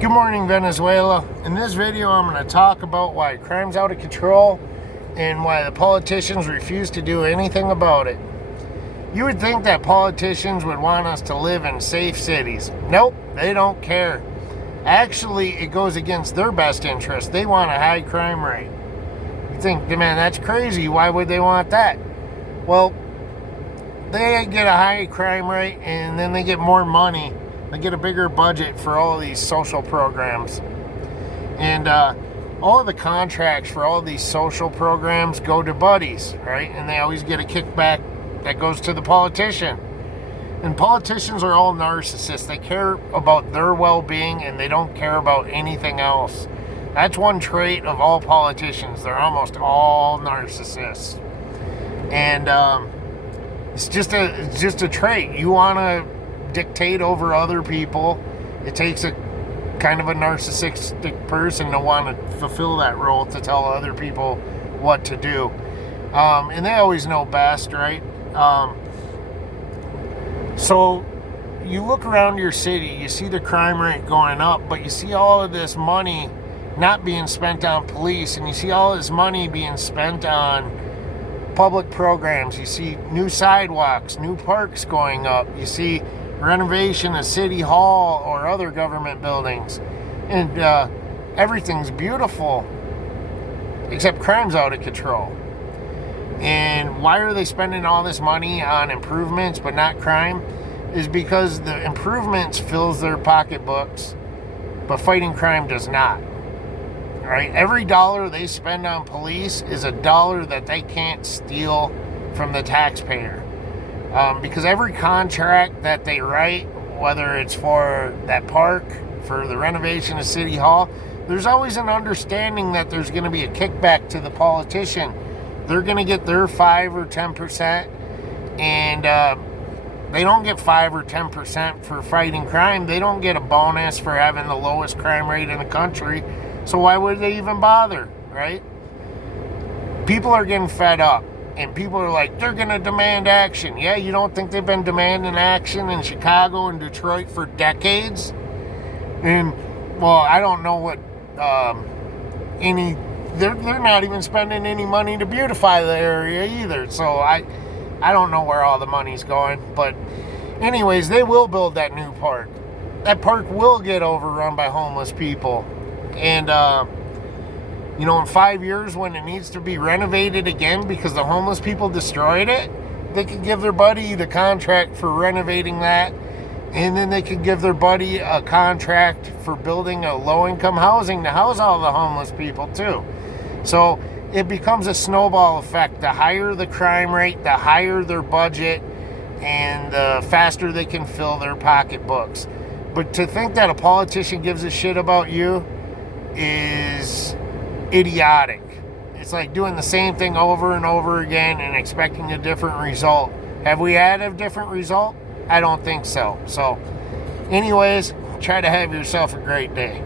Good morning, Venezuela. In this video, I'm going to talk about why crime's out of control and why the politicians refuse to do anything about it. You would think that politicians would want us to live in safe cities. Nope, they don't care. Actually, it goes against their best interest. They want a high crime rate. You think, man, that's crazy. Why would they want that? Well, they get a high crime rate and then they get more money. They get a bigger budget for all of these social programs. And all of the contracts for all of these social programs go to buddies, right? And they always get a kickback that goes to the politician. And politicians are all narcissists. They care about their well-being and they don't care about anything else. That's one trait of all politicians. They're almost all narcissists. And it's just a trait. You want to dictate over other people. It takes a kind of a narcissistic person to want to fulfill that role, to tell other people what to do. And they always know best, right? So you look around your city, you see the crime rate going up, but you see all of this money not being spent on police, and you see all this money being spent on public programs. You see new sidewalks, new parks going up. You see renovation of City Hall or other government buildings. And everything's beautiful, except crime's out of control. And why are they spending all this money on improvements but not crime? Is because the improvements fills their pocketbooks, but fighting crime does not. Right? Every dollar they spend on police is a dollar that they can't steal from the taxpayer. Because every contract that they write, whether it's for that park, for the renovation of City Hall, there's always an understanding that there's going to be a kickback to the politician. They're going to get their 5 or 10%, and they don't get 5 or 10% for fighting crime. They don't get a bonus for having the lowest crime rate in the country. So why would they even bother, right? People are getting fed up. And people are like, they're going to demand action. Yeah, you don't think they've been demanding action in Chicago and Detroit for decades? And, well, I don't know what they're not even spending any money to beautify the area either. So I don't know where all the money's going. But anyways, they will build that new park. That park will get overrun by homeless people. And, in 5 years when it needs to be renovated again because the homeless people destroyed it, they could give their buddy the contract for renovating that, and then they could give their buddy a contract for building a low-income housing to house all the homeless people too. So it becomes a snowball effect. The higher the crime rate, the higher their budget, and the faster they can fill their pocketbooks. But to think that a politician gives a shit about you is idiotic. It's like doing the same thing over and over again and expecting a different result. Have we had a different result? I don't think so. So anyways, try to have yourself a great day.